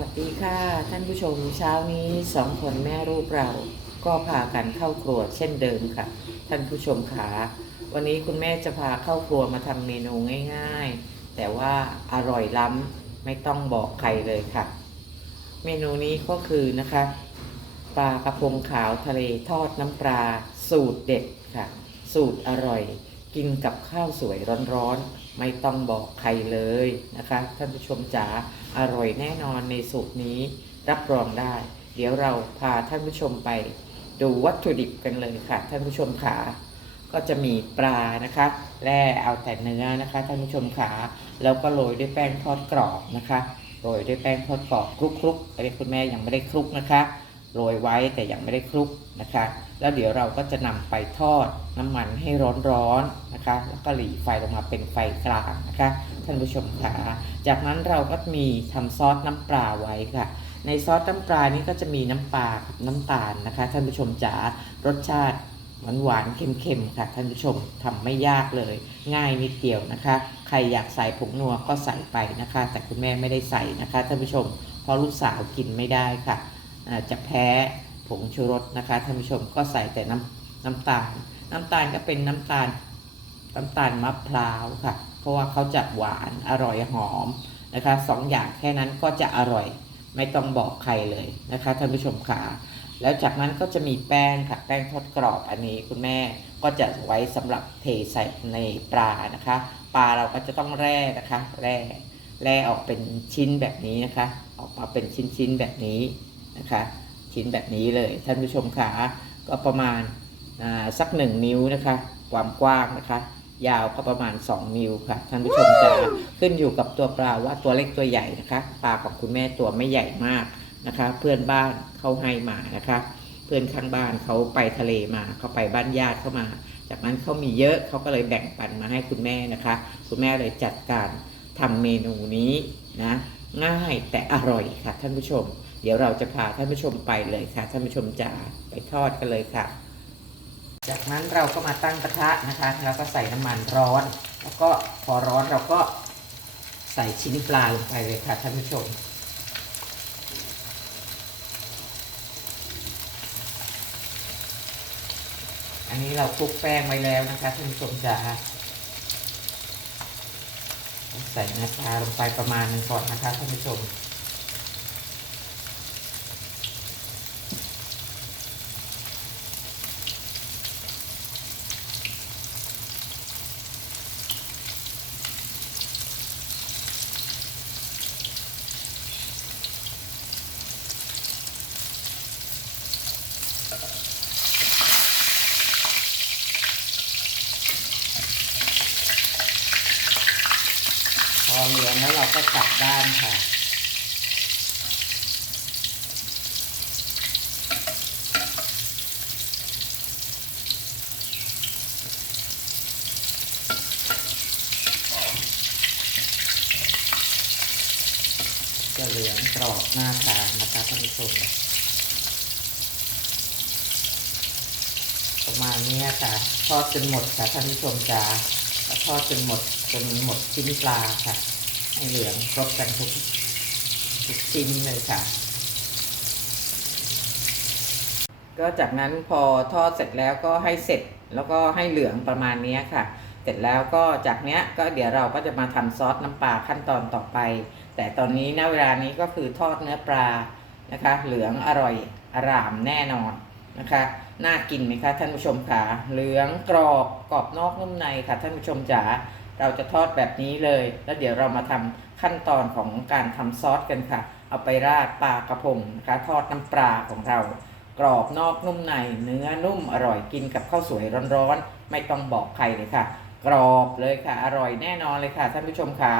วัสดีค่ะ ท่านผู้ชมเช้านี้สองคนแม่ลูกเราก็พากันเข้าครัวเช่นเดิมค่ะ ท่านผู้ชมขาวันนี้คุณแม่จะพาเข้าครัวมาทำเมนูง่าย ๆ แต่ว่าอร่อยล้ำไม่ต้องบอกใครเลยค่ะ เมนูนี้ก็คือนะคะปลากระพงขาวทะเลทอดน้ำปลาสูตรเด็ดค่ะ สูตรอร่อย กินกับข้าวสวยร้อนๆไม่ต้องบอกใครเลยนะคะ ท่านผู้ชมจ๋า อร่อยแน่นอนในสูตรนี้รับรองได้ เดี๋ยวเราพาท่านผู้ชมไป ดูวัตถุดิบกันเลยค่ะ ท่านผู้ชมขาก็จะมีปลานะคะแล่เอาแต่เนื้อนะคะ ท่านผู้ชมขาแล้วก็โรยด้วยแป้งทอดกรอบนะคะโรยด้วยแป้งทอดกรอบคลุกๆอันนี้คุณแม่ยังไม่ได้คลุกนะคะ โรยไว้แต่ยังไม่ได้คลุกนะคะ แล้วเดี๋ยวเราก็จะนำไปทอดน้ำมันให้ร้อนๆนะคะ แล้วก็หลีไฟลงมาเป็นไฟกลางนะคะท่านผู้ชมคะจากนั้นเราก็มีทำซอสน้ำปลาไว้ค่ะ ในซอสน้ำปลานี้ก็จะมีน้ำปลาน้ำตาลนะคะ ท่านผู้ชมจ๋ารสชาติหวานหวานๆเค็มๆค่ะท่านผู้ชมทำไม่ยากเลย ง่ายนิดเดียวนะคะ ใครอยากใส่ผงนัวก็ใส่ไปนะคะ แต่คุณแม่ไม่ได้ใส่นะคะท่านผู้ชม เพราะลูกสาวกินไม่ได้ค่ะ จะแพ้ผงชูรสนะคะท่านผู้ชมก็ใส่แต่น้ำน้ำตาล น้ำตาลก็เป็นน้ำตาลน้ำตาลมะพร้าวค่ะ เพราะว่าเขาจะหวานอร่อยหอมนะคะสองอย่างแค่นั้นก็จะอร่อยไม่ต้องบอกใครเลยนะคะท่านผู้ชมขาแล้วจากนั้นก็จะมีแป้งค่ะแป้งทอดกรอบอันนี้คุณแม่ก็จะไว้สำหรับเทใส่ในปลานะคะ ปลาเราก็จะต้องแร่นะคะแร่แร่ออกเป็นชิ้นแบบนี้นะคะ ออกมาเป็นชิ้นๆแบบนี้ นะคะ ชิ้นแบบนี้เลยท่านผู้ชมขาก็ประมาณสักหนึ่งนิ้วนะคะ ความกว้างนะคะ ยาวก็ประมาณ 2 นิ้วค่ะ ท่านผู้ชมจะขึ้นอยู่กับตัวปลาว่าตัวเล็กตัวใหญ่นะคะปลาของคุณแม่ตัวไม่ใหญ่มากนะคะ เพื่อนบ้านเขาให้มานะคะ เพื่อนข้างบ้านเขาไปทะเลมาเขาไปบ้านญาติเข้ามา จากนั้นเขามีเยอะเขาก็เลยแบ่งปันมาให้คุณแม่นะคะ คุณแม่เลยจัดการทำเมนูนี้นะง่ายแต่อร่อยค่ะท่านผู้ชม เดี๋ยวเราจะพาท่านผู้ชมไปเลยค่ะ ท่านผู้ชมจะไปทอดกันเลยค่ะ จากนั้นเราก็มาตั้งกระทะนะคะ แล้วก็ใส่น้ำมันร้อน แล้วก็พอร้อนเราก็ใส่ชิ้นปลาลงไปเลยค่ะท่านผู้ชมอันนี้เราคลุกแป้งไว้แล้วนะคะท่านผู้ชมจ๋าใส่น้ำปลาลงไปประมาณหนึงก่อนนะคะท่านผู้ชม พอเหลืองแล้วเรา ก็กลับด้านค่ะ จะเหลืองกรอบหน้าทานนะคะท่านผู้ชมประมาณนี้ค่ะทอดจนหมดค่ะท่านผู้ชมจ๋าทอดจนหมดจนหมดชิ้นปลาค่ะ ให้เหลืองครบกันทุกทุกชิ้นเลยค่ะ ก็จากนั้นพอทอดเสร็จแล้วก็ให้เสร็จแล้วก็ให้เหลืองประมาณนี้ค่ะ เสร็จแล้วก็จากเนี้ยก็เดี๋ยวเราก็จะมาทำซอสน้ำปลาขั้นตอนต่อไป แต่ตอนนี้ณเวลานี้ก็คือทอดเนื้อปลานะคะ เหลืองอร่อยอร่ามแน่นอนนะคะน่ากินไหมคะท่านผู้ชมคะเหลืองกรอบกรอบนอกนุ่มในค่ะท่านผู้ชมจ๋า เราจะทอดแบบนี้เลย แล้วเดี๋ยวเรามาทำขั้นตอนของการทำซอสกันค่ะ เอาไปราดปลากระพงนะคะทอดน้ำปลาของเรา กรอบนอกนุ่มในเนื้อนุ่มอร่อยกินกับข้าวสวยร้อนๆ ไม่ต้องบอกใครเลยค่ะ กรอบเลยค่ะ อร่อยแน่นอนเลยค่ะท่านผู้ชมคะ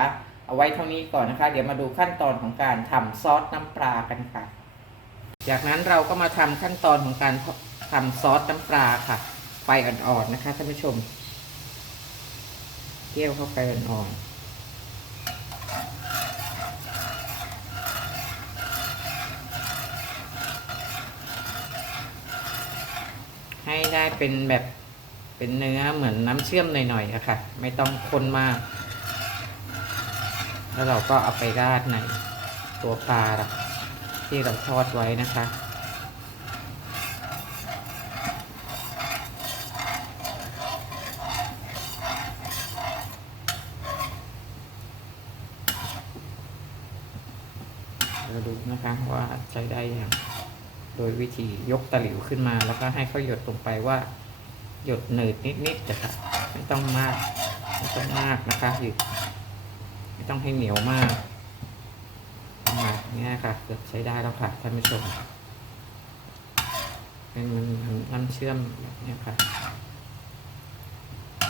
เอาไว้เท่านี้ก่อนนะคะ เดี๋ยวมาดูขั้นตอนของการทำซอสน้ำปลากันค่ะ จากนั้นเราก็มาทำขั้นตอนของการทำซอสน้ำปลาค่ะ ไฟอ่อนๆนะคะท่านผู้ชม คี่ยวเข้าไปอ่อนๆให้ได้เป็นแบบเป็นเนื้อเหมือนน้ำเชื่อมหน่อยๆอะค่ะ ไม่ต้องข้นมาก แล้วเราก็เอาไปราดในตัวปลาที่เราทอดไว้นะคะ เราดู นะคะว่าใช้ได้อย่างโดยวิธียกตะหลิวขึ้นมาแล้วก็ให้เขาหยดลงไปว่า หยดหนืดนิดๆนะคะไม่ต้องมากไม่ต้องมากนะคะหยุดไม่ต้องให้เหนียวมากประมาณนี้ค่ะเกือบใช้ได้แล้วค่ะท่านผู้ชมเป็นมันมันน้ำเชื่อมแบบนี้ค่ะ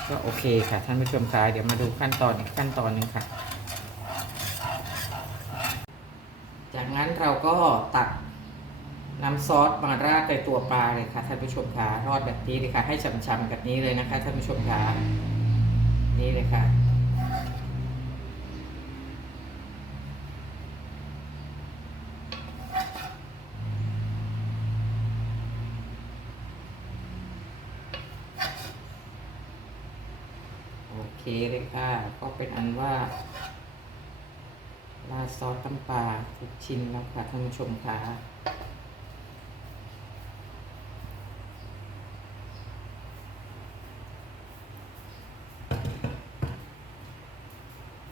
ก็โอเคค่ะท่านผู้ชมคะเดี๋ยวมาดูขั้นตอนอีกขั้นตอนหนึ่งค่ะ จากนั้นเราก็ตักน้ำซอสมาราดในตัวปลาเลยค่ะท่านผู้ชมคะทอดแบบนี้เลยค่ะ ให้ฉ่ำๆแบบนี้เลยนะคะท่านผู้ชมคะนี่เลยค่ะ โอเคเลยค่ะ ก็เป็นอันว่า ซอสน้ำปลาทุกชิ้นแล้วค่ะท่านผู้ชมค่ะ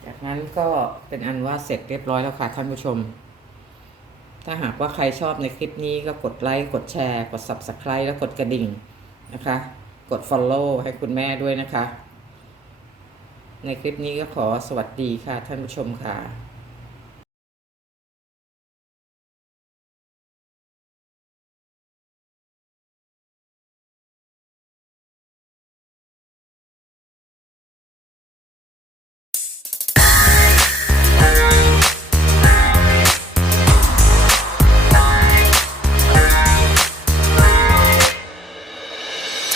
จากนั้นก็เป็นอันว่าเสร็จเรียบร้อยแล้วค่ะท่านผู้ชม ถ้าหากว่าใครชอบในคลิปนี้ก็กดไลค์กดแชร์ กด Subscribe แล้วกดกระดิ่งนะคะ กด Follow ให้คุณแม่ด้วยนะคะในคลิปนี้ก็ขอสวัสดีค่ะท่านผู้ชมค่ะ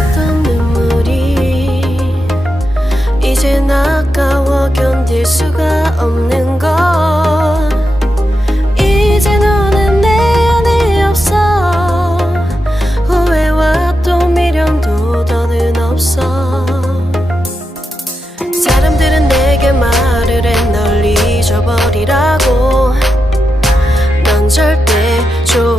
흘렀던 눈물이 이제 아까워 견딜 수가 없는 것 이제 너는 내 안에 없어. 후회와 또 미련도 더는 없어. 사람들은 내게 말을 해널 잊어버리라고. 넌 절대 좋아